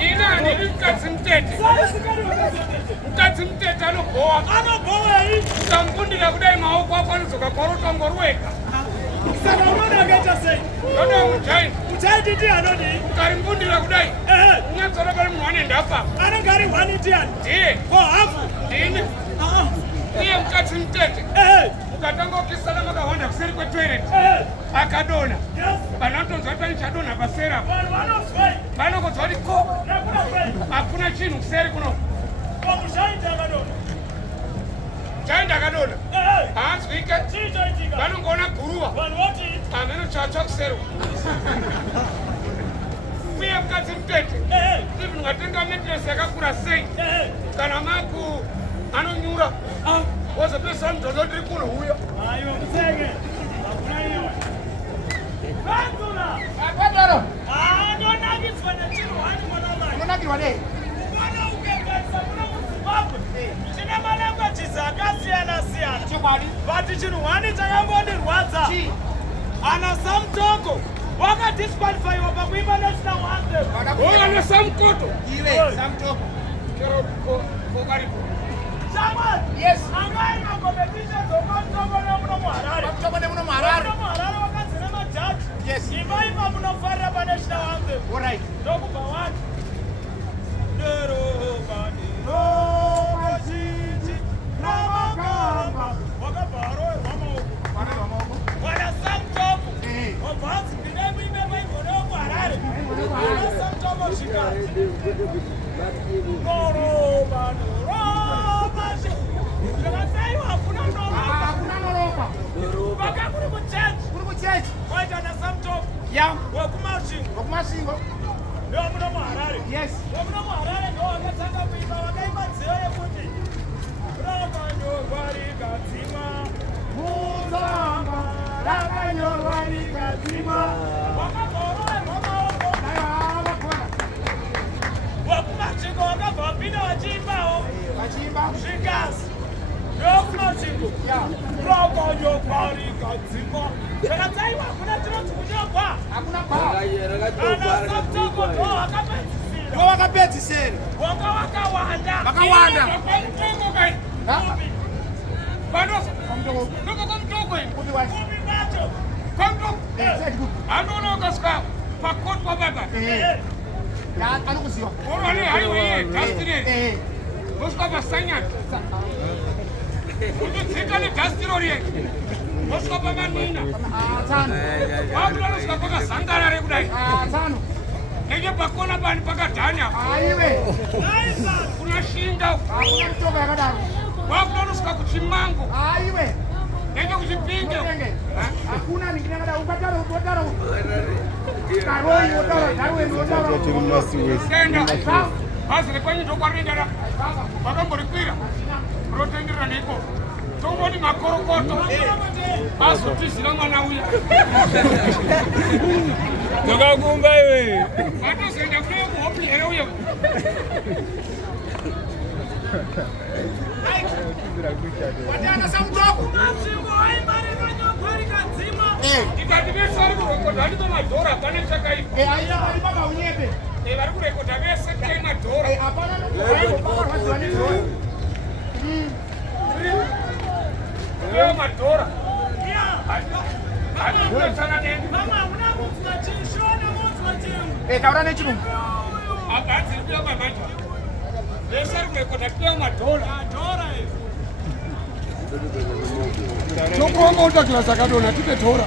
Ina ni mukadzi mutete. Mukadzi mutete anobowa. Ukamukundira kudai maoko ako anozoka kwarotongoruweka. Saka unoda akaita sei? Ndoda mujaini. Mujaini ndiye anodi? Ukarimukundira kudai. Unyatsora pari munhu ane ndafa. Anenge ari hwani ndiani? Ndiye. Ko hafu? Ndini. Iye mukadzi mutete. Ukatanga ukisala makawanda kuseri kwetoilet. Akadona. Panotonzwa kuti panichadonha pasera. Vanokonzwa kuti ko. Hakuna chinhu kuseri kuno. Mujaini akadona. Mujaini akadona. Haanzwike. Vanongoona guruva. Ameno chatsva kuseri. Uye mukadzi mutete. Even ukatenga metiresi yakakura sei. Kana maku anonyura. Wozopesa mudhodho ndiri kuno huyo. Aiwa musenge. Hakuna iwe. Vandula. Akadaro. Ndonakidzwa nechinhu hani mwana mai. Unonakirwa nei? Mwana ukengaisa muno muZimbabwe. Chine malanguages akasiyana siyana. Chokwadi. But chinhu hani chakangondirwadza. Ana Samtoko wakadisqualifyiwa pakuimba national anthem. Uyo ana Samkoto. Iwe Samtoko. Kero kokaripo. Shaman. Yes. Angaina competitions okamtoko nemuno muHarare. Samtoko nemuno muHarare. muHarare wakadzina majaji. Yes. Imaima munofarira panational anthem. All right. Ndokubva wati. Wakabva aroverwa maoko. Wana Samtoko. Wabvanzi ndine muimbe maigone womuHarare. Wana Samtoko zvikati. Noroba. Ndakasaiwa hakuna noroba. Vaka kuri kuchechi. Waita naSamtoko. Yeah. Wekumasvingo. Ndio muno muHarare. Yes. Muno muHarare ndio wakatanga kuimba wakaimba nziyo yekuti rakanyorwa rikadzima mutsamba rakanyorwa rikadzima wakabva waroverwa maoko. Wekumasvingo wakabva wapinda vachiimbawo zvikazi ndokumasvingo rakanyorwa rikadzima. Zvakatsaiwa hakuna chinonzi kunyogwa. Ana Samtoko ndo wakapedzisira. Ndo wakapedzisira. Wanga wakawanda. Vakawanda. Vanosa. Ndoko komutoko ini. Kuti wachi. Kubi vacho. Komutoko. Anoona ukasvika pakoti kwababa. Anokuziva. Orwane haiwe dhastireri. Vosvika pasanyati. Unodzika nedhastirori yeke. Vosvika pamanina. Vakudanosvika pakazangarare kudai. Nenge pakona pani pakadhanya. Aiwe. Kuna shinda. Hakuna mtoko yakadaro. Vakudanosvika kuchimango. Aiwe. Nenge kuchipinge. Hakuna ningine yakadaro. Ukadaro ukadaro. Karoi ukadaro. Karoi ukadaro. Kenda. Bhazi rekwenyu ndokwarindara. Vakamborikwira. Rotenderera neko. Tongoni makorokoto. Azotizira mwana uya. Ndakakumba iwe. Vatozoenda kune kuhopi here uye. Watana Samtoko. Masvingo aimbarira nyogwa rikadzima. Ikati vese vari kurekodha vatipa madhora hapana chakaipa. Ari paka unyebe. Vari kurekodha vese kutai madhora. Hapana nokuvarwadziwa nezvoi. Uyewo madhora. Mama hamuna kunzwa chishona munzwa chirungu. Taura nechirungu. Hagadziri kuya mamanja. Vese vari kurekodha kuya madhora. Madhora izvo. Tokuronga utakila sakadona tipe dhora.